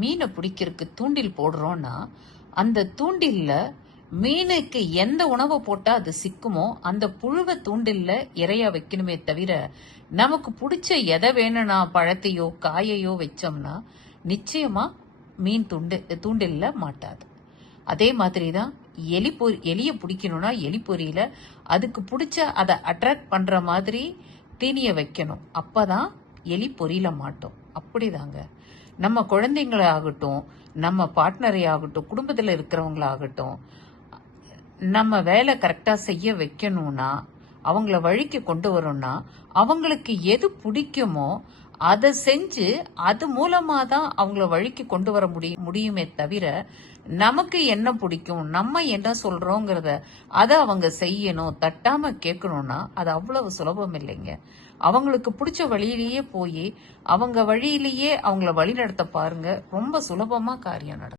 மீனை பிடிக்கிறதுக்கு தூண்டில் போடுறோம்னா அந்த தூண்டில்ல மீனுக்கு எந்த உணவை போட்டா அது சிக்குமோ அந்த புழுவை தூண்டில்ல இறையா வைக்கணுமே தவிர நமக்கு பிடிச்ச எதை வேணும்னா பழத்தையோ காயையோ வச்சோம்னா நிச்சயமா மீன் தூண்டில்ல மாட்டாது. அதே மாதிரிதான் எலிய பிடிக்கணும்னா எலி பொறியில அதுக்கு பிடிச்ச அதை அட்ராக்ட் பண்ற மாதிரி தீனிய வைக்கணும். அப்பதான் எலி பொறியில மாட்டோம். அப்படிதாங்க நம்ம குழந்தைங்களாகட்டும், நம்ம பார்ட்னரை ஆகட்டும், குடும்பத்தில் இருக்கிறவங்களாகட்டும், நம்ம வேலை கரெக்டா செய்ய வைக்கணும்னா அவங்கள வழிக்கு கொண்டு வரணும்னா அவங்களுக்கு எது பிடிக்குமோ அதை செஞ்சு அது மூலமா தான் அவங்கள வழிக்கு கொண்டு வர முடியுமே தவிர நமக்கு என்ன பிடிக்கும், நம்ம என்ன சொல்றோங்கிறத அதை அவங்க செய்யணும், தட்டாம கேட்கணும்னா அது அவ்வளவு சுலபம் இல்லைங்க. அவங்களுக்கு பிடிச்ச வழியிலேயே போய் அவங்க வழியிலேயே அவங்கள வழி நடத்த பாருங்க. ரொம்ப சுலபமா காரியம் நடக்கும்.